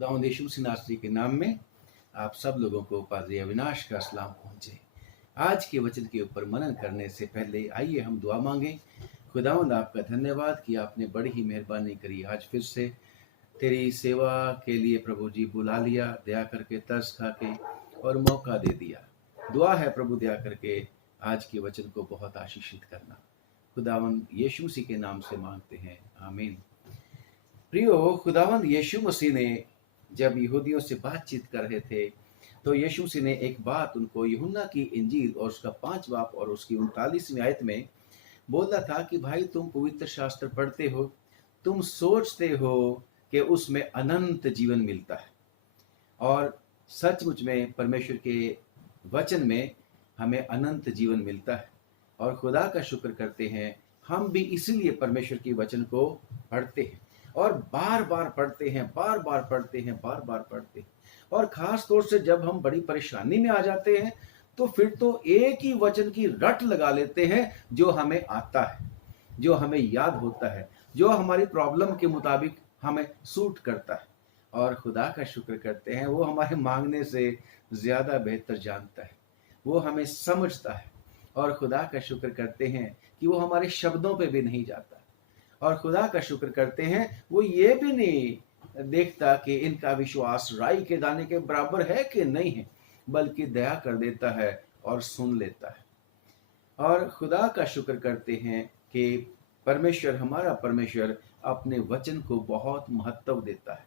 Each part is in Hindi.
खुदावंद यीशु मसीह नासरी के नाम में आप सब लोगों को पादरी अविनाश का सलाम पहुंचे। आज के वचन के ऊपर मनन करने से पहले आइए हम दुआ मांगें। खुदावंद आपका धन्यवाद कि आपने बड़ी ही मेहरबानी करी, आज फिर से तेरी सेवा के लिए प्रभु जी बुला लिया, दया करके तरस खा के और मौका दे दिया। दुआ है प्रभु दया करके आज के वचन को बहुत आशीषित करना। खुदावंद यीशु मसीह के नाम से मांगते हैं, आमीन। प्रियो, खुदावंद यीशु मसीह ने जब यहूदियों से बातचीत कर रहे थे तो यीशु मसीह ने एक बात उनको यूहन्ना की इंजील और उसका 5 बाब और उसकी 39वीं आयत में बोला था कि भाई तुम पवित्र शास्त्र पढ़ते हो, तुम सोचते हो कि उसमें अनंत जीवन मिलता है, और सचमुच में परमेश्वर के वचन में हमें अनंत जीवन मिलता है। और खुदा का शुक्र करते हैं, हम भी इसीलिए परमेश्वर के वचन को पढ़ते हैं और बार बार पढ़ते हैं, बार बार पढ़ते हैं, बार बार पढ़ते हैं। और खास तौर से जब हम बड़ी परेशानी में आ जाते हैं तो फिर तो एक ही वचन की रट लगा लेते हैं जो हमें आता है, जो हमें याद होता है, जो हमारी प्रॉब्लम के मुताबिक हमें सूट करता है। और खुदा का शुक्र करते हैं, वो हमारे मांगने से ज्यादा बेहतर जानता है, वो हमें समझता है। और खुदा का शुक्र करते हैं कि वो हमारे शब्दों पे भी नहीं जाता। और खुदा का शुक्र करते हैं, वो ये भी नहीं देखता कि इनका विश्वास राई के दाने के बराबर है कि नहीं है, बल्कि दया कर देता है और सुन लेता है। और खुदा का शुक्र करते हैं कि परमेश्वर, हमारा परमेश्वर अपने वचन को बहुत महत्व देता है।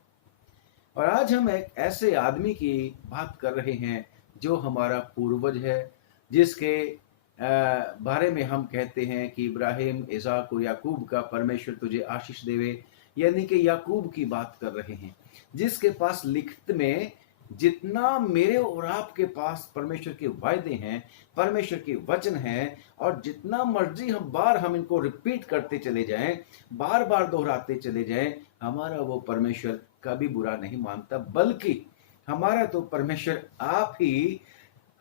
और आज हम एक ऐसे आदमी की बात कर रहे हैं जो हमारा पूर्वज है, जिसके बारे में हम कहते हैं कि इब्राहिम, इसाक और याकूब का परमेश्वर तुझे आशीष देवे, यानी कि याकूब की बात कर रहे हैं, जिसके पास लिखित में जितना मेरे और आपके पास परमेश्वर के वायदे हैं, परमेश्वर के वचन हैं, और जितना मर्जी हम इनको रिपीट करते चले जाएं, बार बार दोहराते चले जाएं, हमारा वो परमेश्वर कभी बुरा नहीं मानता। बल्कि हमारा तो परमेश्वर आप ही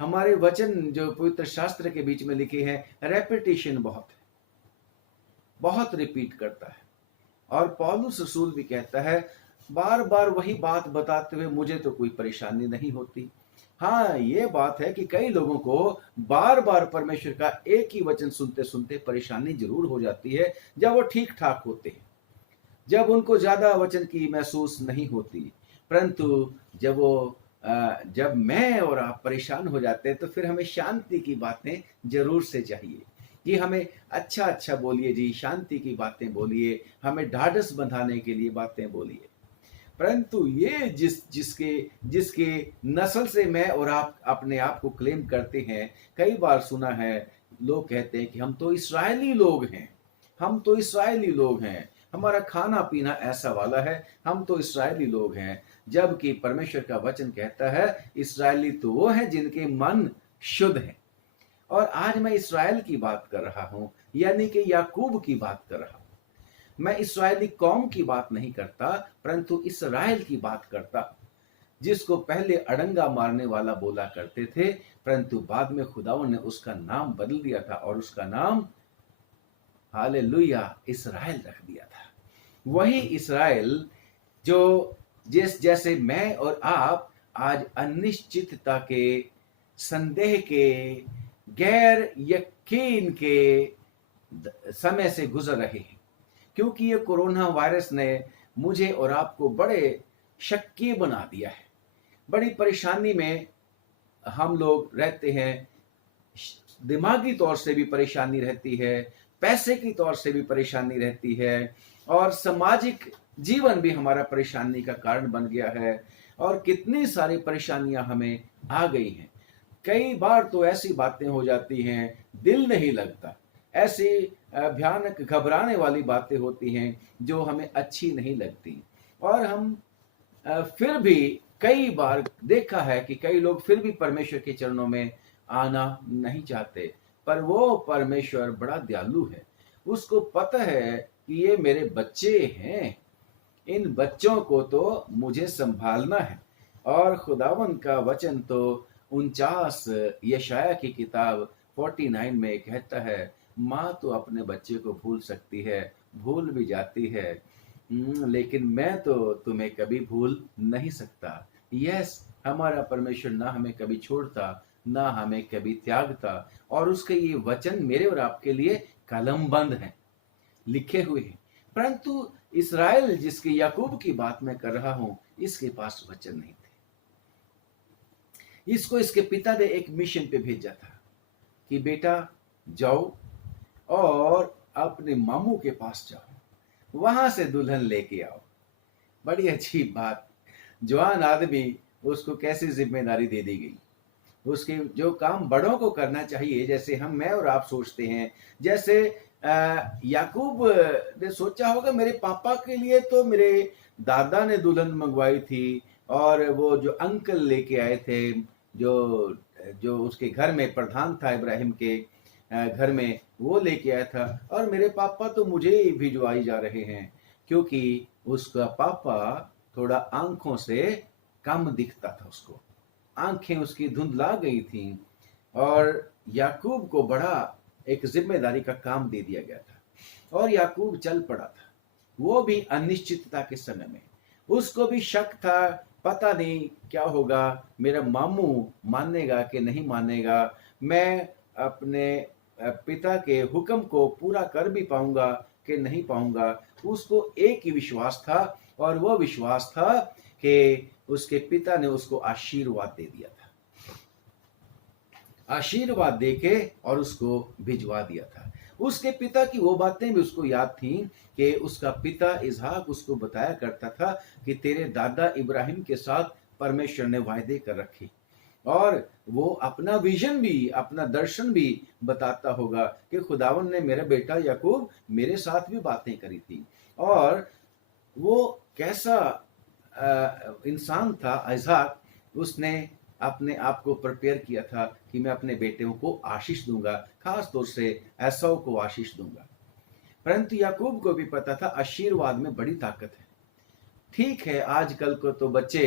हमारे वचन जो पवित्र शास्त्र के बीच में लिखे हैं, रेपिटेशन बहुत है, बहुत रिपीट करता है। और पौलुस रसूल भी कहता है, बार बार वही बात बताते हुए मुझे तो कोई परेशानी नहीं होती। हाँ, ये बात है कि कई लोगों को बार बार परमेश्वर का एक ही वचन सुनते सुनते परेशानी जरूर हो जाती है, जब वो ठीक ठाक होते हैं, जब उनको ज्यादा वचन की महसूस नहीं होती। परंतु जब मैं और आप परेशान हो जाते हैं तो फिर हमें शांति की बातें जरूर से चाहिए कि हमें अच्छा अच्छा बोलिए जी, शांति की बातें बोलिए, हमें ढाढ़स बंधाने के लिए बातें बोलिए। परंतु ये जिसके नस्ल से मैं और आप अपने आप को क्लेम करते हैं, कई बार सुना है लोग कहते हैं कि हम तो इस्राएली लोग हैं, हम तो इस्राएली लोग हैं, हमारा खाना पीना ऐसा वाला है, हम तो इस्राएली लोग हैं। जबकि परमेश्वर का वचन कहता है, इस्राएली तो वो हैं जिनके मन शुद्ध हैं। और आज मैं इस्राएल की बात कर रहा हूं, यानी कि याकूब की बात कर रहा हूं। मैं इस्राएली कौम की बात नहीं करता, परंतु इस्राएल की बात करता, जिसको पहले अड़ंगा मारने वाला बोला करते थे, परंतु बाद में खुदावन ने उसका नाम बदल दिया था और उसका नाम हालेलुया इस्राएल रख दिया था। वही इस्राएल जो जैसे मैं और आप आज अनिश्चितता के, संदेह के, गैर यकीन के समय से गुजर रहे हैं, क्योंकि ये कोरोना वायरस ने मुझे और आपको बड़े शक्की बना दिया है। बड़ी परेशानी में हम लोग रहते हैं, दिमागी तौर से भी परेशानी रहती है, पैसे की तौर से भी परेशानी रहती है, और सामाजिक जीवन भी हमारा परेशानी का कारण बन गया है। और कितनी सारी परेशानियां हमें आ गई हैं। कई बार तो ऐसी बातें हो जाती हैं, दिल नहीं लगता, ऐसी भयानक घबराने वाली बातें होती हैं जो हमें अच्छी नहीं लगती। और हम फिर भी कई बार देखा है कि कई लोग फिर भी परमेश्वर के चरणों में आना नहीं चाहते। पर वो परमेश्वर बड़ा दयालु है, उसको पता है कि ये मेरे बच्चे हैं, इन बच्चों को तो मुझे संभालना है। और खुदावन का वचन तो 49 यशाया की किताब 49 में कहता है, माँ तो अपने बच्चे को भूल सकती है, भूल भी जाती है, लेकिन मैं तो तुम्हें कभी भूल नहीं सकता। यस, हमारा परमेश्वर ना हमें कभी छोड़ता, ना हमें कभी त्यागता, और उसके ये वचन मेरे और आपके लिए कलमबंद हैं, लिखे हुए हैं। परंतु इसराइल, जिसके याकूब की बात मैं कर रहा हूं, इसके पास वचन नहीं थे। इसको इसके पिता ने एक मिशन पे भेजा था कि बेटा जाओ और अपने मामू के पास जाओ, वहां से दुल्हन लेके आओ। बड़ी अच्छी बात, जवान आदमी, उसको कैसी जिम्मेदारी दे दी गई। उसके जो काम बड़ों को करना चाहिए, जैसे मैं और आप सोचते हैं, जैसे याकूब ने सोचा होगा मेरे पापा के लिए तो मेरे दादा ने दुल्हन मंगवाई थी, और वो जो अंकल लेके आए थे, जो जो उसके घर में प्रधान था इब्राहिम के घर में, वो लेके आया था, और मेरे पापा तो मुझे ही भिजवाई जा रहे हैं, क्योंकि उसका पापा थोड़ा आंखों से कम दिखता था, उसको आंखें उसकी धुंधला गई थी, और याकूब को बड़ा एक जिम्मेदारी का काम दे दिया गया था, और याकूब चल पड़ा था। वो भी अनिश्चितता के समय में, उसको भी शक था, पता नहीं क्या होगा, मेरा मामू मानेगा कि नहीं मानेगा, मैं अपने पिता के हुक्म को पूरा कर भी पाऊंगा कि नहीं पाऊंगा। उसको एक ही विश्वास था, और वो विश्वास था कि उसके पिता ने उसको आशीर्वाद दे दिया था, आशीर्वाद देके और उसको भिजवा दिया था। उसके पिता की वो बातें भी उसको याद थी कि उसका पिता इसहाक उसको बताया करता था कि तेरे दादा इब्राहिम के साथ परमेश्वर ने वायदे कर रखे, और वो अपना विजन भी, अपना दर्शन भी बताता होगा कि खुदावन ने मेरा बेटा याकूब मेरे साथ भी बातें करी थी। और वो कैसा इंसान था इसहाक, उसने अपने आप को प्रिपेयर किया था कि मैं अपने बेटों को आशीष दूंगा, खास तौर से एसाव को आशीष दूंगा। परंतु याकूब को भी पता था आशीर्वाद में बड़ी ताकत है। ठीक है, आजकल को तो बच्चे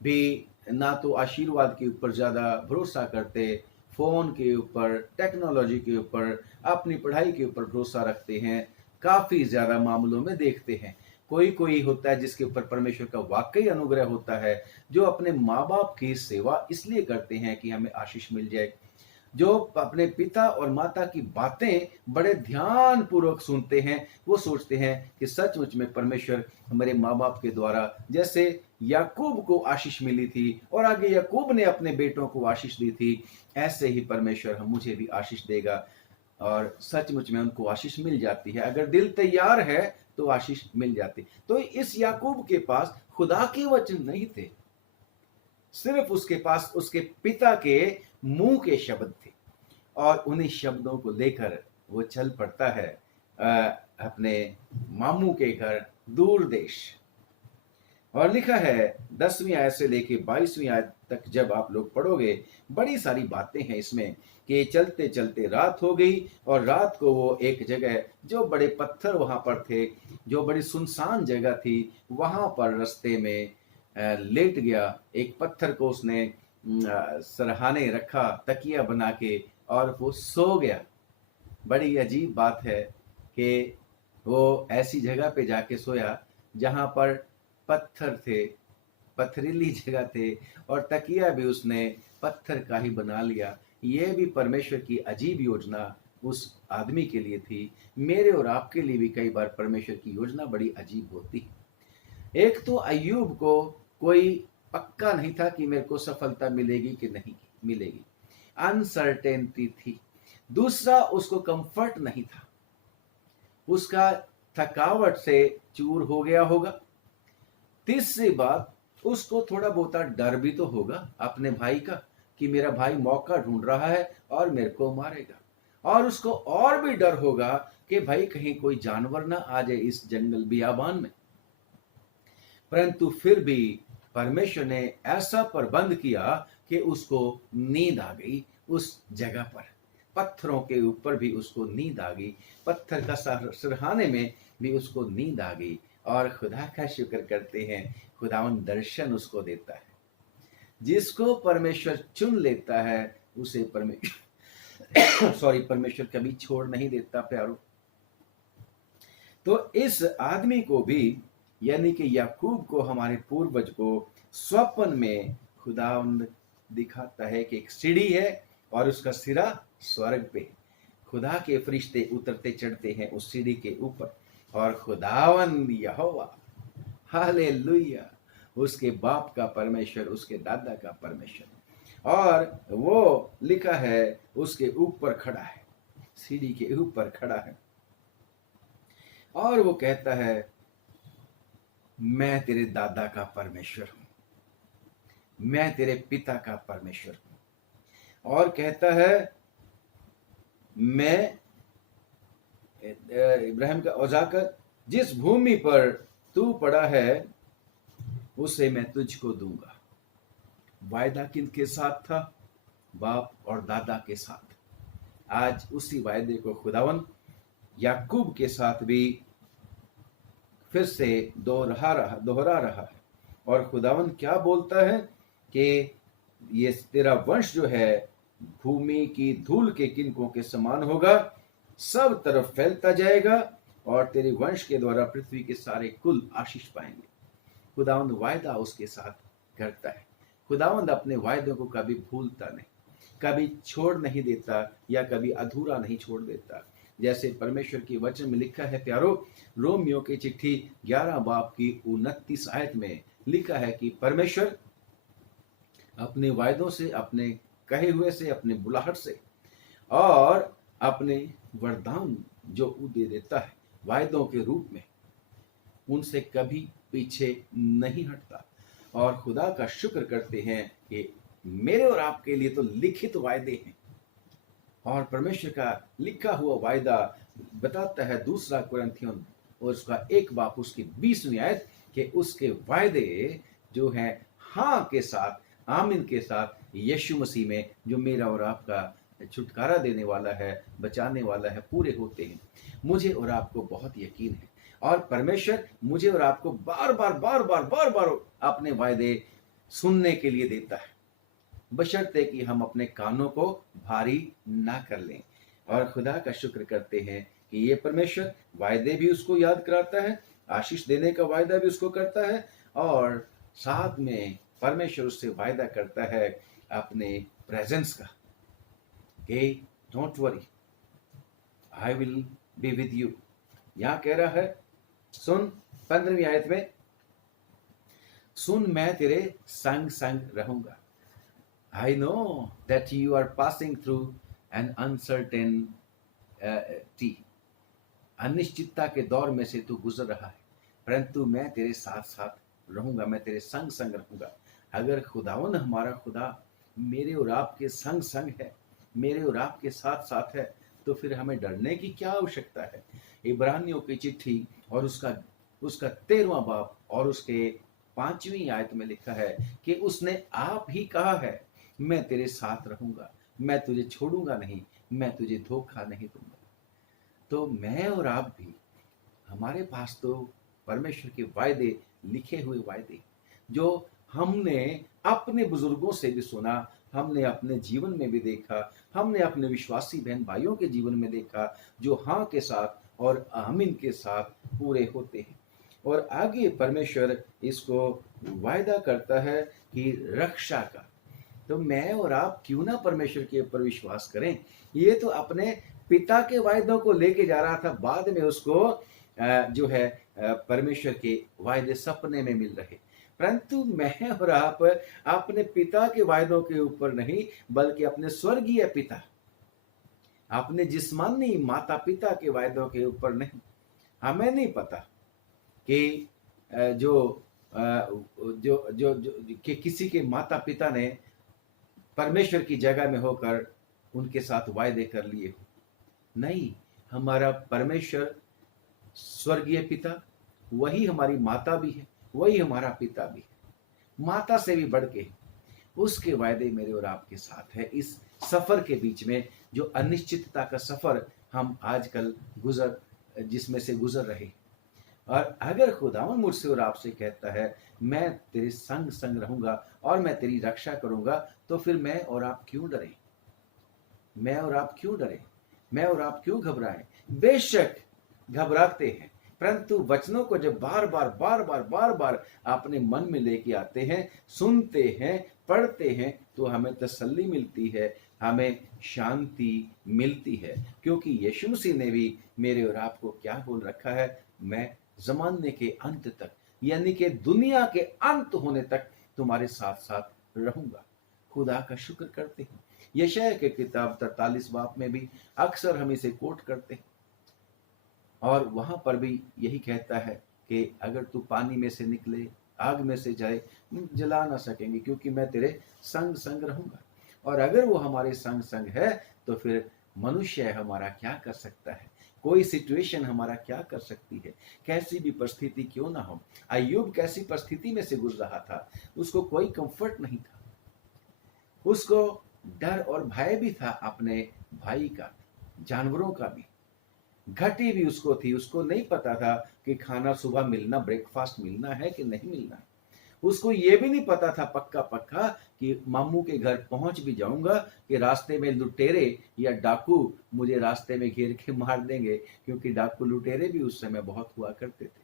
भी ना तो आशीर्वाद के ऊपर ज्यादा भरोसा करते, फोन के ऊपर, टेक्नोलॉजी के ऊपर, अपनी पढ़ाई के ऊपर भरोसा रखते हैं, काफी ज्यादा मामलों में देखते हैं। कोई कोई होता है जिसके ऊपर परमेश्वर का वाकई अनुग्रह होता है, जो अपने माँ बाप की सेवा इसलिए करते हैं कि हमें आशीष मिल जाए, जो अपने पिता और माता की बातें बड़े ध्यान पूर्वक सुनते हैं। वो सोचते हैं कि सचमुच में परमेश्वर हमारे माँ बाप के द्वारा, जैसे याकूब को आशीष मिली थी और आगे याकूब ने अपने बेटों को आशीष दी थी, ऐसे ही परमेश्वर हम मुझे भी आशीष देगा, और सचमुच में उनको आशीष मिल जाती है। अगर दिल तैयार है तो आशीष मिल जाती। तो इस याकूब के पास खुदा के वचन नहीं थे, सिर्फ उसके पास उसके पिता के मुंह के शब्द थे, और उन्हीं शब्दों को लेकर वो चल पड़ता है अपने मामू के घर दूर देश। और लिखा है 10वीं आयत से लेके 22वीं आयत तक जब आप लोग पढ़ोगे, बड़ी सारी बातें हैं इसमें कि चलते चलते रात हो गई, और रात को वो एक जगह, जो बड़े पत्थर वहां पर थे, जो बड़ी सुनसान जगह थी, वहां पर रास्ते में लेट गया। एक पत्थर को उसने सरहाने रखा तकिया बना के, और वो सो गया। बड़ी अजीब बात है कि वो ऐसी जगह पे जाके सोया जहां पर पत्थर थे, पथरीली जगह थे, और तकिया भी उसने पत्थर का ही बना लिया। ये भी परमेश्वर की अजीब योजना उस आदमी के लिए थी। मेरे और आपके लिए भी कई बार परमेश्वर की योजना बड़ी अजीब होती है। एक तो अय्यूब को कोई पक्का नहीं था कि मेरे को सफलता मिलेगी कि नहीं मिलेगी, अनसर्टेनिटी थी। दूसरा, उसको कंफर्ट नहीं था, उसका थकावट से चूर हो गया होगा। तीसरी बात, उसको थोड़ा बहुत डर भी तो होगा अपने भाई का, कि मेरा भाई मौका ढूंढ रहा है और मेरे को मारेगा, और उसको और भी डर होगा कि भाई कहीं कोई जानवर ना आ जाए इस जंगल बियाबान में। परंतु फिर भी परमेश्वर ने ऐसा प्रबंध किया कि उसको नींद आ गई। उस जगह पर पत्थरों के ऊपर भी उसको नींद आ गई, पत्थर का सरहाने में भी उसको नींद आ गई। और खुदा का शुक्र करते हैं, खुदावन दर्शन उसको देता है। जिसको परमेश्वर चुन लेता है उसे परमेश्वर परमेश्वर कभी छोड़ नहीं देता प्यारो। तो इस आदमी को भी यानी कि याकूब को, हमारे पूर्वज को स्वप्न में खुदावंद दिखाता है कि एक सीढ़ी है और उसका सिरा स्वर्ग पे। खुदा के फरिश्ते उतरते चढ़ते हैं उस सीढ़ी के ऊपर, और खुदावंद यहोवा, हालेलुया, उसके बाप का परमेश्वर, उसके दादा का परमेश्वर, और वो लिखा है उसके ऊपर खड़ा है, सीढ़ी के ऊपर खड़ा है, और वो कहता है मैं तेरे दादा का परमेश्वर हूं, मैं तेरे पिता का परमेश्वर हूं। और कहता है मैं इब्राहिम का, और जाकर जिस भूमि पर तू पड़ा है उसे मैं तुझको दूंगा। वायदा किनके साथ था? बाप और दादा के साथ। आज उसी वायदे को खुदावन याकूब के साथ भी फिर से दोहरा रहा है। और खुदावन क्या बोलता है कि ये तेरा वंश जो है भूमि की धूल के किनकों के समान होगा, सब तरफ फैलता जाएगा, और तेरे वंश के द्वारा पृथ्वी के सारे कुल आशीष पाएंगे। खुदावंद वायदा उसके साथ करता है। खुदावंद अपने वायदों को कभी भूलता नहीं, कभी छोड़ नहीं देता, या कभी अधूरा नहीं छोड़ देता। जैसे परमेश्वर की वचन में लिखा है प्यारो, रोमियो की चिट्ठी 11 बाब की 29 आयत में लिखा है कि परमेश्वर अपने वायदों से, अपने कहे हुए से, अपने बुलाहट से, और अपने वरदान जो दे देता है वायदों के रूप में, उनसे कभी पीछे नहीं हटता। और खुदा का शुक्र करते हैं कि मेरे और आपके लिए तो लिखित वायदे हैं, और परमेश्वर का लिखा हुआ वायदा बताता है 2 कुरिन्थियों और उसका 1 बाब उसकी 20वीं आयत कि उसके वायदे जो है हाँ के साथ, आमीन के साथ, यीशु मसीह में जो मेरा और आपका छुटकारा देने वाला है, बचाने वाला है, पूरे होते हैं। मुझे और आपको बहुत यकीन है, और परमेश्वर मुझे और आपको बार बार अपने वायदे सुनने के लिए देता है, बशर्ते कि हम अपने कानों को भारी ना कर लें। और खुदा का शुक्र करते हैं कि ये परमेश्वर वायदे भी उसको याद कराता है, आशीष देने का वायदा भी उसको करता है, और साथ में परमेश्वर उससे वायदा करता है अपने प्रेजेंस का कि don't worry, I will be with you. यहां कह रहा है, सुन 15वीं आयत में, सुन मैं तेरे संग संग रहूंगा। I know that you are passing through an uncertainty. अनिश्चितता के दौर में से तू गुजर रहा है, परंतु मैं तेरे साथ साथ रहूंगा, मैं तेरे संग संग रहूंगा। अगर खुदावन हमारा खुदा मेरे और आपके संग संग है, मेरे और आपके साथ साथ है, तो फिर हमें डरने की क्या आवश्यकता है। इब्रानियों की चिट्ठी और उसका 13वां बाब और उसके 5वीं आयत में लिखा है कि उसने आप ही कहा है, मैं तेरे साथ रहूंगा, मैं तुझे छोड़ूंगा नहीं, मैं तुझे धोखा नहीं दूंगा। तो मैं और आप भी, हमारे पास तो परमेश्वर के वायदे, लिखे हुए वायदे, जो हमने अपने बुजुर्गों से भी सुना, हमने अपने जीवन में भी देखा, हमने अपने विश्वासी बहन भाइयों के जीवन में देखा, जो हाँ के साथ और आमीन के साथ पूरे होते हैं। और आगे परमेश्वर इसको वायदा करता है कि रक्षा का। तो मैं और आप क्यों ना परमेश्वर के ऊपर विश्वास करें। ये तो अपने पिता के वायदों को लेके जा रहा था, बाद में उसको जो है परमेश्वर के वायदे सपने में मिल रहे। परंतु मैं और आप अपने पिता के वायदों के ऊपर नहीं, बल्कि अपने स्वर्गीय पिता, अपने जिस्मानी माता पिता के वायदों के ऊपर नहीं। हमें नहीं पता कि जो जो जो, जो कि किसी के माता पिता ने परमेश्वर की जगह में होकर उनके साथ वायदे कर लिए हो। नहीं, हमारा परमेश्वर स्वर्गीय पिता, वही हमारी माता भी है, वही हमारा पिता भी है, माता से भी बढ़ के उसके वायदे मेरे और आपके साथ है। इस सफर के बीच में जो अनिश्चितता का सफर हम आजकल जिसमें से गुजर रहे, और अगर खुदावन मुझसे और आपसे कहता है मैं तेरे संग संग रहूंगा और मैं तेरी रक्षा करूंगा, तो फिर मैं और आप क्यों डरें, मैं और आप क्यों डरें, मैं और आप क्यों घबराएं। बेशक घबराते हैं, परंतु वचनों को जब बार बार अपने मन में लेके आते हैं, सुनते हैं, पढ़ते हैं, तो हमें तसल्ली मिलती है, हमें शांति मिलती है। क्योंकि यीशु मसीह ने भी मेरे और आपको क्या बोल रखा है, मैं जमाने के अंत तक, यानी कि दुनिया के अंत होने तक तुम्हारे साथ साथ रहूंगा। खुदा का शुक्र करते हैं। यशायाह के किताब 43 बाब में भी अक्सर हम इसे कोट करते हैं, और वहां पर भी यही कहता है कि अगर तू पानी में से निकले, आग में से जाए, जला ना सकेंगे, क्योंकि मैं तेरे संग संग रहूंगा। और अगर वो हमारे संग संग है तो फिर मनुष्य हमारा क्या कर सकता है, कोई सिचुएशन हमारा क्या कर सकती है, कैसी भी परिस्थिति क्यों ना हो। अय्यूब कैसी परिस्थिति में से गुजर रहा था, उसको कोई कंफर्ट नहीं था, उसको डर और भय भी था अपने भाई का, जानवरों का भी, घटी भी उसको थी। उसको नहीं पता था कि खाना सुबह मिलना, ब्रेकफास्ट मिलना है कि नहीं मिलना है। उसको ये भी नहीं पता था पक्का पक्का कि मामू के घर पहुंच भी जाऊंगा कि रास्ते में लुटेरे या डाकू मुझे रास्ते में घेर के मार देंगे, क्योंकि डाकू लुटेरे भी उस समय बहुत हुआ करते थे।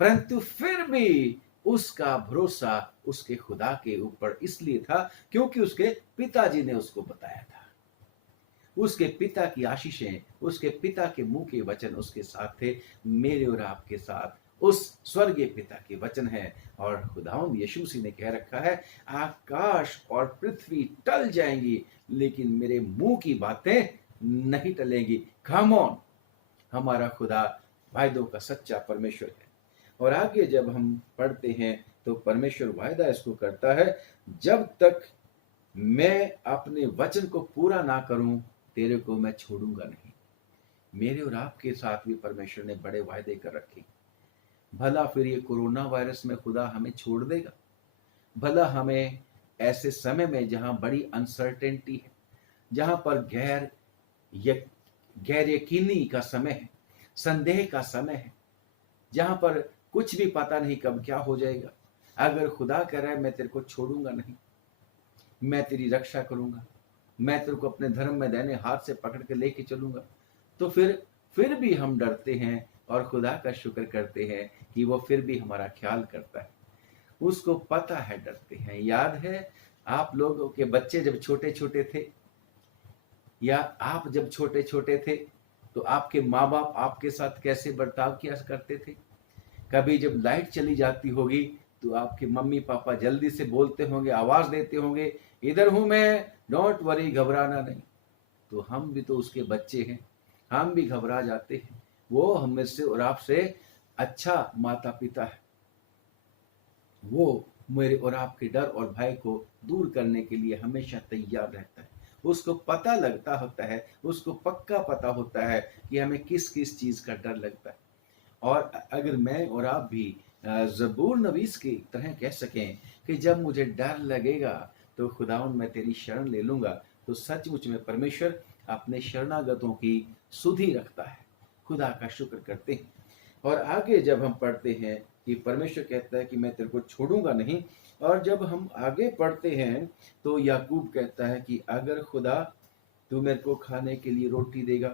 परंतु फिर भी उसका भरोसा उसके खुदा के ऊपर इसलिए था क्योंकि उसके पिताजी ने उसको बताया था। उसके पिता की आशीषें, उसके पिता के मुंह के वचन उसके साथ थे। मेरे और आपके साथ उस स्वर्गीय पिता के वचन है। और खुदावंद यीशु मसीह ने कह रखा है, आकाश और पृथ्वी टल जाएंगी लेकिन मेरे मुंह की बातें नहीं टलेंगी। कम ऑन, हमारा खुदा वायदों का सच्चा परमेश्वर है। और आगे जब हम पढ़ते हैं तो परमेश्वर वायदा इसको करता है, जब तक मैं अपने वचन को पूरा ना करूं तेरे को मैं छोड़ूंगा नहीं। मेरे और आपके साथ भी परमेश्वर ने बड़े वायदे कर रखे। भला फिर ये कोरोना वायरस में खुदा हमें छोड़ देगा? भला हमें ऐसे समय में जहां बड़ी अनसर्टेनिटी है, जहां पर गैर यकीनी का समय है, संदेह का समय है, जहां पर कुछ भी पता नहीं कब क्या हो जाएगा, अगर खुदा कह रहा है मैं तेरे को छोड़ूंगा नहीं, मैं तेरी रक्षा करूंगा, मैं तेरे को अपने धर्म में दाहिने हाथ से पकड़ के लेके चलूंगा, तो फिर भी हम डरते हैं और खुदा का शुक्र करते हैं कि वो फिर भी हमारा ख्याल करता है। उसको पता है, डरते हैं। याद है आप लोगों के बच्चे जब छोटे छोटे थे, या आप जब छोटे छोटे थे, तो आपके माँ बाप आपके साथ कैसे बर्ताव किया करते थे? कभी जब लाइट चली जाती होगी तो आपके मम्मी पापा जल्दी से बोलते होंगे, आवाज देते होंगे, इधर हूं मैं, डोंट वरी, घबराना नहीं। तो हम भी तो उसके बच्चे हैं, हम भी घबरा जाते हैं। वो हम से और आपसे अच्छा माता पिता है। वो मेरे और आपके डर और भय को दूर करने के लिए हमेशा तैयार रहता है। उसको पता लगता होता है, उसको पक्का पता होता है कि हमें किस किस चीज का डर लगता है। और अगर मैं और आप भी ज़बूर नवीस की तरह कह सकें कि जब मुझे डर लगेगा तो खुदावन मैं तेरी शरण ले लूंगा, तो सचमुच में परमेश्वर अपने शरणागतों की सुधि रखता है। खुदा का शुक्र करते हैं। और आगे जब हम पढ़ते हैं कि परमेश्वर कहता है कि मैं तेरे को छोड़ूंगा नहीं, और जब हम आगे पढ़ते हैं तो याकूब कहता है कि अगर खुदा तू मेरे को खाने के लिए रोटी देगा,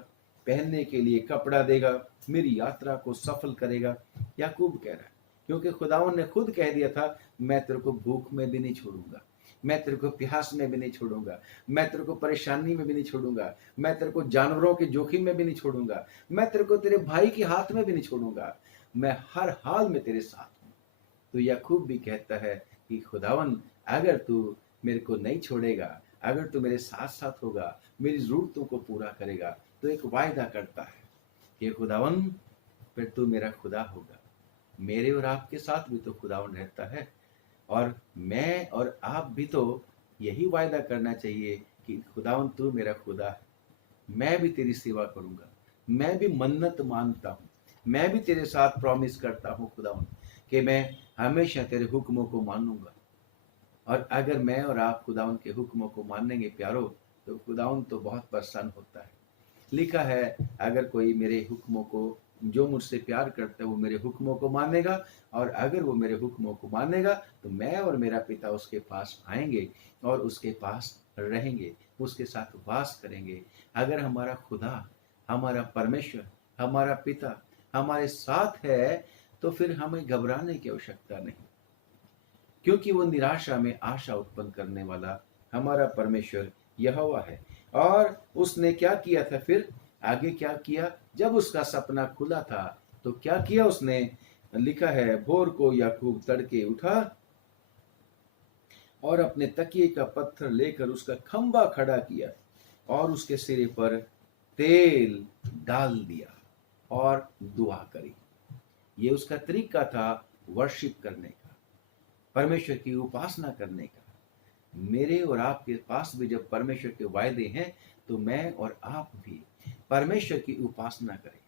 पहनने के लिए कपड़ा देगा, मेरी यात्रा को सफल करेगा। याकूब कह रहा है, क्योंकि खुदावन ने खुद कह दिया था, मैं तेरे को भूख में भी नहीं छोड़ूंगा, मैं तेरे को प्यास में भी नहीं छोड़ूंगा, मैं तेरे को परेशानी में भी नहीं छोड़ूंगा, मैं तेरे को जानवरों के जोखिम में भी नहीं छोड़ूंगा, मैं तेरे को तेरे भाई के हाथ में भी नहीं छोड़ूंगा, मैं हर हाल में तेरे साथ हूं। तो याकूब भी कहता है कि खुदावन अगर तू मेरे को नहीं छोड़ेगा, अगर तू मेरे साथ साथ होगा, मेरी जरूरतों को पूरा करेगा, तो एक वायदा करता है कि खुदावन फिर तू मेरा खुदा होगा। मेरे और आपके साथ भी तो खुदावन रहता है, और मैं और आप भी तो यही वायदा करना चाहिए कि खुदावन तू मेरा खुदा है, मैं भी तेरी सेवा करूंगा, मैं भी मन्नत मानता हूँ, मैं भी तेरे साथ प्रॉमिस करता हूँ खुदावन कि मैं हमेशा तेरे हुक्मों को मानूंगा। और अगर मैं और आप खुदावन के हुक्मों को मानेंगे प्यारो, तो खुदावन तो बहुत प्रसन्न होता है। लिखा है, अगर कोई मेरे हुक्मों को, जो मुझसे प्यार करता है वो मेरे हुक्मों को मानेगा, और अगर वो मेरे हुक्मों को मानेगा तो मैं और मेरा पिता उसके पास आएंगे और उसके पास रहेंगे, उसके साथ वास करेंगे। अगर हमारा खुदा, हमारा परमेश्वर, हमारा पिता हमारे साथ है, तो फिर हमें घबराने की आवश्यकता नहीं, क्योंकि वो निराशा में आशा उत्पन्न करने वाला हमारा परमेश्वर यहोवा है। और उसने क्या किया था फिर, आगे क्या किया, जब उसका सपना खुला था तो क्या किया उसने, लिखा है, भोर को याकूब तड़के उठा और अपने तकिए का पत्थर लेकर उसका खंबा खड़ा किया और उसके सिरे पर तेल डाल दिया और दुआ करी। ये उसका तरीका था वर्शिप करने का, परमेश्वर की उपासना करने का। मेरे और आपके पास भी जब परमेश्वर के वायदे हैं, तो मैं और आप भी परमेश्वर की उपासना करें,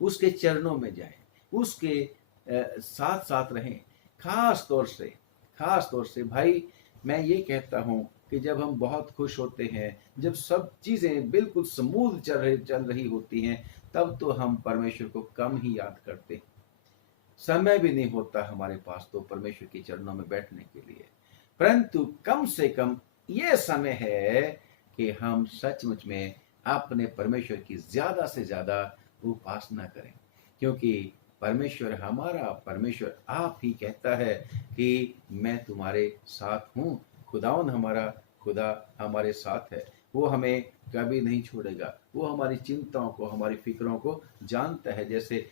उसके चरणों में जाएं, उसके साथ साथ रहें। खास तौर से भाई, मैं ये कहता हूँ कि जब हम बहुत खुश होते हैं, जब सब चीज़ें बिल्कुल स्मूथ चल रही होती हैं, तब तो हम परमेश्वर को कम ही याद करते हैं। समय भी नहीं होता हमारे पास तो परमेश्वर के चरणों में बैठने के लिए, परंतु कम से कम ये समय है कि हम सचमुच में अपने परमेश्वर की ज्यादा से ज्यादा उपासना करें, क्योंकि परमेश्वर, हमारा परमेश्वर आप ही कहता है कि मैं तुम्हारे साथ हूँ। खुदावन हमारा खुदा हमारे साथ है, वो हमें कभी नहीं छोड़ेगा, वो हमारी चिंताओं को, हमारी फिक्रों को जानता है। जैसे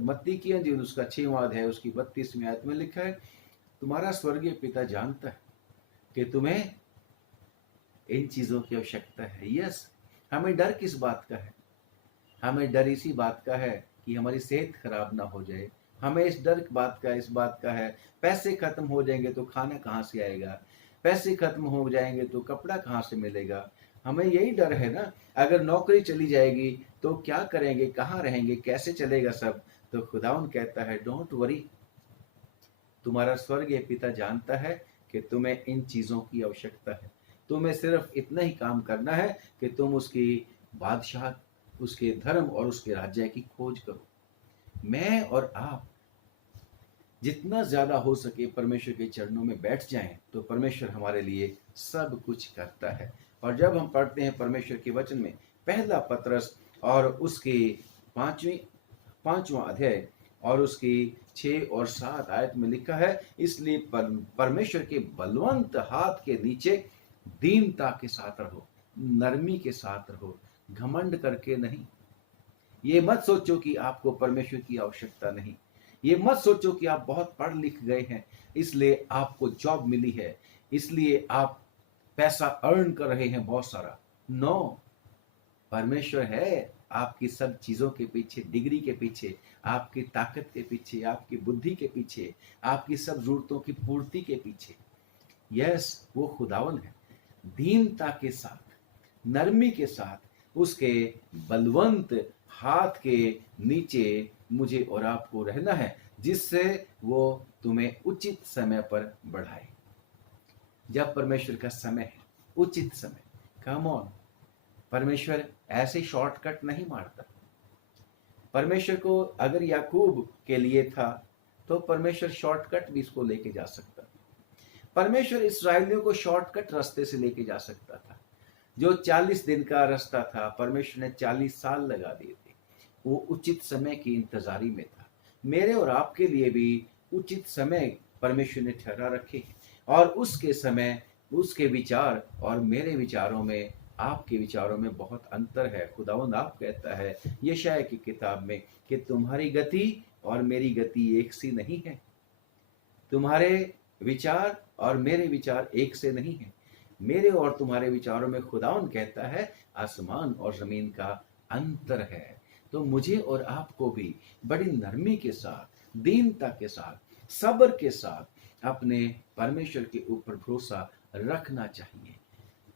मत्ती की अंजील उसका 6वां अध्याय उसकी 32वीं आयत में लिखा है, तुम्हारा स्वर्गीय पिता जानता है कि तुम्हें इन चीजों की आवश्यकता है। यस, हमें डर किस बात का है, हमें डर इसी बात का है कि हमारी सेहत खराब ना हो जाए। हमें इस बात का है, पैसे खत्म हो जाएंगे तो खाना कहाँ से आएगा, पैसे खत्म हो जाएंगे तो कपड़ा कहाँ से मिलेगा। हमें यही डर है ना, अगर नौकरी चली जाएगी तो क्या करेंगे, कहाँ रहेंगे, कैसे चलेगा सब। तो खुदावन कहता है, डोंट वरी, तुम्हारा स्वर्गीय पिता जानता है कि तुम्हें इन चीजों की आवश्यकता है। तुम्हें सिर्फ इतना ही काम करना है कि तुम उसकी बादशाह, उसके धर्म और उसके राज्य की खोज करो। मैं और आप जितना ज्यादा हो सके परमेश्वर के चरणों में बैठ जाएं, तो परमेश्वर हमारे लिए सब कुछ करता है। और जब हम पढ़ते हैं परमेश्वर के वचन में, पहला पतरस और उसके पांचवा अध्याय और उसकी 6 और 7 आयत में लिखा है, इसलिए परमेश्वर के बलवंत हाथ के नीचे दीनता के साथ रहो, नरमी के साथ रहो, घमंड करके नहीं। ये मत सोचो कि आपको परमेश्वर की आवश्यकता नहीं, ये मत सोचो कि आप बहुत पढ़ लिख गए हैं इसलिए आपको जॉब मिली है, इसलिए आप पैसा अर्न कर रहे हैं बहुत सारा। नो, परमेश्वर है आपकी सब चीजों के पीछे, डिग्री के पीछे, आपकी ताकत के पीछे, आपकी बुद्धि के पीछे, आपकी सब जरूरतों की पूर्ति के पीछे। यस, वो खुदावन है। दीनता के साथ, नरमी के साथ उसके बलवंत हाथ के नीचे मुझे और आपको रहना है, जिससे वो तुम्हें उचित समय पर बढ़ाए। जब परमेश्वर का समय है, उचित समय, कम ऑन, परमेश्वर ऐसे शॉर्टकट नहीं मारता। परमेश्वर को अगर याकूब के लिए था तो परमेश्वर शॉर्टकट भी इसको लेके जा सकता। परमेश्वर इस्राएलियों को शॉर्टकट रास्ते से लेके जा सकता था। जो 40 दिन का रास्ता था, परमेश्वर ने 40 साल लगा दिए थे। वो उचित समय की इंतजारी में था। मेरे और आपके लिए भी उचित समय परमेश्वर ने ठहरा रखे हैं, और उसके समय, उसके विचार और मेरे विचारों में, आपके विचारों में बहुत अंतर है। खुदावंद आप कहता है यशायाह की किताब में कि तुम्हारी गति और मेरी गति एक सी नहीं है, तुम्हारे विचार और मेरे विचार एक से नहीं है। मेरे और तुम्हारे विचारों में खुदावंद कहता है आसमान और जमीन का अंतर है। तो मुझे और आपको भी बड़ी नरमी के साथ, दीनता के साथ, सब्र के साथ अपने परमेश्वर के ऊपर भरोसा रखना चाहिए,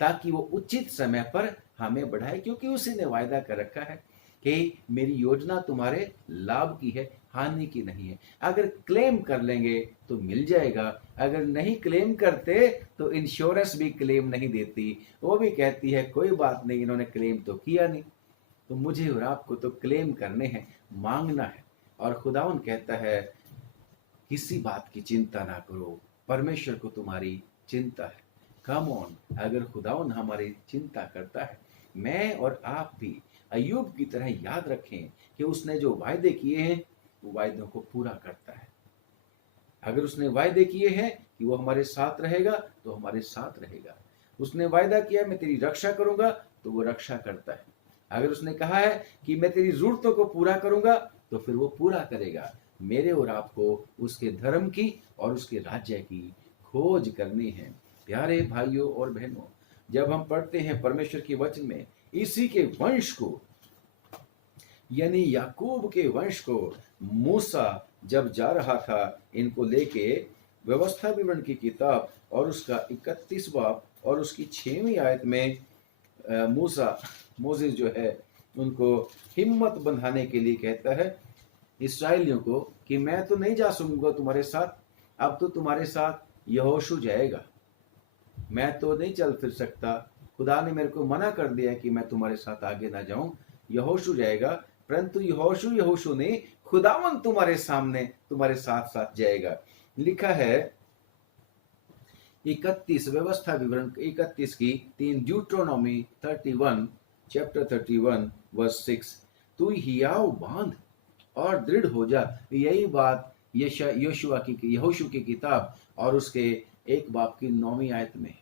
ताकि वो उचित समय पर हमें बढ़ाए, क्योंकि उसी ने वायदा कर रखा है कि मेरी योजना तुम्हारे लाभ की है, हानि की नहीं है। अगर क्लेम कर लेंगे तो मिल जाएगा, अगर नहीं क्लेम करते तो इंश्योरेंस भी क्लेम नहीं देती, वो भी कहती है कोई बात नहीं, इन्होंने क्लेम तो किया नहीं। तो मुझे और आपको तो क्लेम करने हैं, मांगना है। और खुदावन कहता है किसी बात की चिंता ना करो, परमेश्वर को तुम्हारी चिंता है। कम ऑन, अगर खुदावन हमारी चिंता करता है, मैं और आप भी अय्यूब की तरह याद रखें कि उसने जो वायदे किए हैं वो वायदों को पूरा करता है। अगर उसने वायदे किए हैं कि वो हमारे साथ रहेगा तो हमारे साथ रहेगा। उसने वायदा किया मैं तेरी रक्षा करूंगा तो वो रक्षा करता है। अगर उसने कहा है कि मैं तेरी जरूरतों को पूरा करूंगा तो फिर वो पूरा करेगा। मेरे और आपको उसके धर्म की और उसके राज्य की खोज करनी है। प्यारे भाइयों और बहनों, जब हम पढ़ते हैं परमेश्वर के वचन में इसी के वंश को यानी याकूब के वंश को मूसा जब जा रहा था इनको लेके व्यवस्था विवरण की किताब और उसका 31 बाब और उसकी 6वीं आयत में मूसा मोसेस जो है उनको हिम्मत बंधाने के लिए कहता है इस्राएलियों को कि मैं तो नहीं जा सकूंगा तुम्हारे साथ, अब तो तुम्हारे साथ यहोशू जाएगा, मैं तो नहीं चल फिर सकता, खुदा ने मेरे को मना कर दिया कि मैं तुम्हारे साथ आगे ना जाऊं, यहोशू जाएगा। परंतु यहोशू ने खुदावन तुम्हारे सामने तुम्हारे साथ साथ जाएगा। लिखा है 31 व्यवस्था विवरण 31 की 3 ड्यूट्रोनॉमी 31 चैप्टर 31 वर्स 6 तू हियाव बांध और दृढ़ हो जा। यही बात यहोशू की किताब और उसके 1 बाब की 9वीं आयत में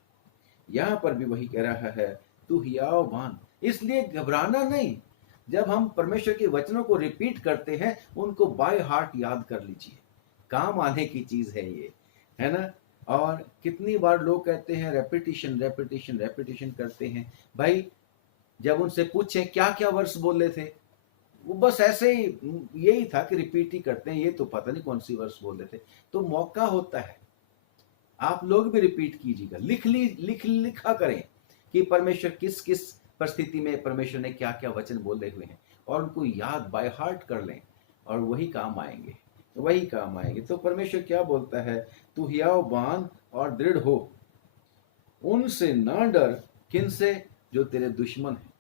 यहां पर भी वही कह रहा है, तू हियाव बांध। इसलिए घबराना नहीं। जब हम परमेश्वर के वचनों को रिपीट करते हैं उनको बाय हार्ट याद कर लीजिए, काम आने की चीज है ये, है ना। और कितनी बार लोग कहते हैं रेपिटेशन रेपिटेशन रेपिटेशन करते हैं। भाई जब उनसे पूछे क्या क्या वर्स बोले थे, वो बस ऐसे ही यही था कि रिपीट ही करते हैं, ये तो पता नहीं कौन सी वर्स बोले थे। तो मौका होता है आप लोग भी रिपीट कीजिएगा, लिखा करें कि परमेश्वर किस किस परिस्थिति में परमेश्वर ने क्या क्या वचन बोले हुए हैं और उनको याद बाय हार्ट कर लें और वही काम आएंगे, वही काम आएंगे। तो परमेश्वर क्या बोलता है, तू हियाव बांध और दृढ़ हो, उनसे ना डर। किन से? जो तेरे दुश्मन हैं,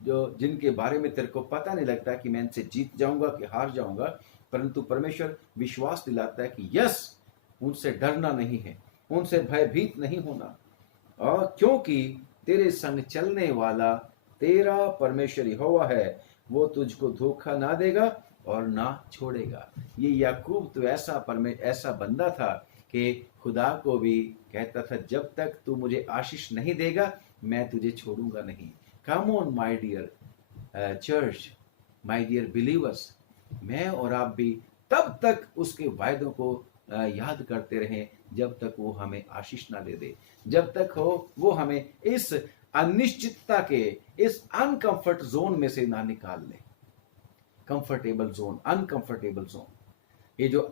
जो जिनके बारे में तेरे को पता नहीं लगता कि मैं इनसे जीत जाऊंगा कि हार जाऊंगा, परंतु परमेश्वर विश्वास दिलाता है कि यस, उनसे डरना नहीं है, उनसे भयभीत नहीं होना, और क्योंकि तेरे संग चलने वाला तेरा परमेश्वर यहोवा है, वो तुझको धोखा ना देगा और ना छोड़ेगा। ये याकूब तो ऐसा बंदा था कि खुदा को भी कहता था जब तक तू मुझे आशीष नहीं देगा मैं तुझे छोड़ूंगा नहीं। Come on my dear church, my dear believers, मैं और आप भी तब तक उसके वायदों को याद करते रहें जब तक वो हमें आशीष ना दे दे, जब तक वो हमें इस अनिश्चितता के, इस अनकंफर्ट जोन में से ना निकाल ले। कंफर्टेबल जोन, अनकंफर्टेबल जोन, ये जो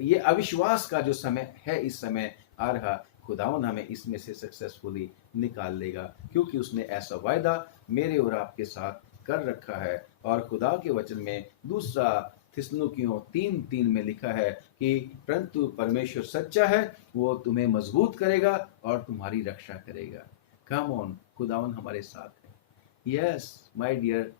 ये अविश्वास का जो समय है इस समय आ रहा, खुदावन हमें इसमें से सक्सेसफुली निकाल लेगा, क्योंकि उसने ऐसा वायदा मेरे और आपके साथ कर रखा है। और खुदा के वचन में 2 थिस्सलुनीकियों 3:3 में लिखा है कि परंतु परमेश्वर सच्चा है, वो तुम्हें मजबूत करेगा और तुम्हारी रक्षा करेगा। कम ऑन, खुदावन हमारे साथ है। Yes my dear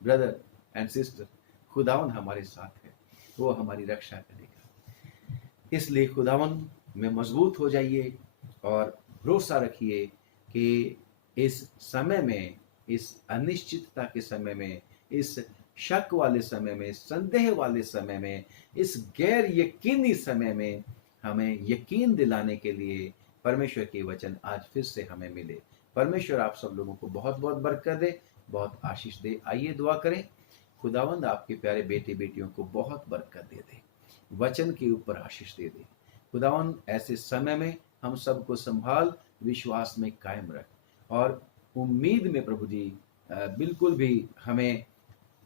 brother and sister, खुदावन हमारे साथ है, वो हमारी रक्षा करेगा। इसलिए खुदावन में मजबूत हो जाइए और भरोसा रखिए कि इस समय में, इस अनिश्चितता के समय में, इस शक वाले समय में, संदेह वाले समय में, इस गैर यकीनी समय में हमें यकीन दिलाने के लिए परमेश्वर के वचन आज फिर से हमें मिले। परमेश्वर आप सब लोगों को बहुत बहुत बरकत दे, बहुत आशीष दे। आइए दुआ करें। खुदावंद आपके प्यारे बेटे बेटियों को बहुत बरकत दे दे, वचन के ऊपर आशीष दे दे। खुदावंद ऐसे समय में हम सबको संभाल, विश्वास में कायम रख और उम्मीद में प्रभु जी बिल्कुल भी हमें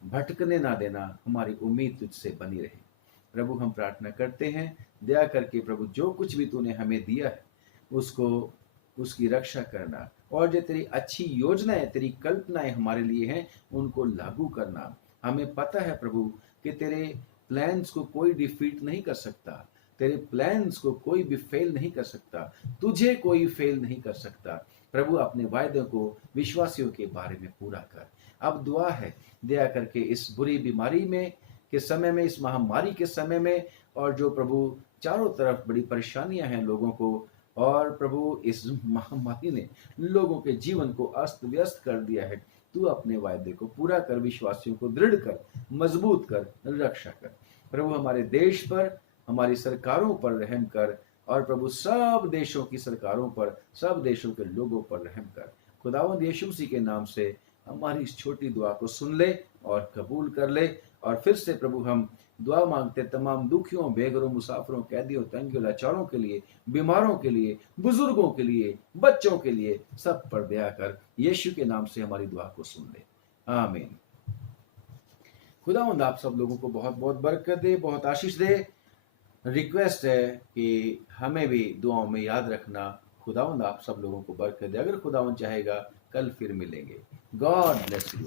भटकने ना देना, हमारी उम्मीद तुझसे बनी रहे। प्रभु हम प्रार्थना करते हैं, दया करके प्रभु जो कुछ भी तूने हमें दिया है उसको, उसकी रक्षा करना, और जो तेरी अच्छी योजनाएं, तेरी कल्पनाएं हमारे लिए हैं उनको लागू करना। हमें पता है प्रभु कि तेरे प्लान्स को कोई डिफीट नहीं कर सकता, तेरे प्लान्स को कोई भी फेल नहीं कर सकता, तुझे कोई फेल नहीं कर सकता। प्रभु अपने वायदों को विश्वासियों के बारे में पूरा कर। अब दुआ है, दया करके इस बुरी बीमारी में के समय में, इस महामारी के समय में, और जो प्रभु चारों तरफ बड़ी परेशानियां हैं लोगों को, और प्रभु इस महामारी ने लोगों के जीवन को अस्त व्यस्त कर दिया है, तू अपने वायदे को पूरा कर, विश्वासियों को दृढ़ कर, मजबूत कर, रक्षा कर। प्रभु हमारे देश पर, हमारी सरकारों पर रहम कर, और प्रभु सब देशों की सरकारों पर, सब देशों के लोगों पर रहम कर। खुदावंद यीशु मसीह के नाम से हमारी इस छोटी दुआ को सुन ले और कबूल कर ले। और फिर से प्रभु हम दुआ मांगते तमाम दुखियों, बेघरों, मुसाफिरों, कैदियों, तंगियों, लाचारों के लिए, बीमारों के लिए, बुजुर्गों के लिए, बच्चों के लिए, सब पर दया कर। यीशु के नाम से हमारी दुआ को सुन ले, आमीन। खुदावंद आप सब लोगों को बहुत बहुत बरकत दे, बहुत आशीष दे। रिक्वेस्ट है कि हमें भी दुआओं में याद रखना। खुदावंद आप सब लोगों को बरकत दे। अगर खुदावंद चाहेगा कल फिर मिलेंगे। God bless you.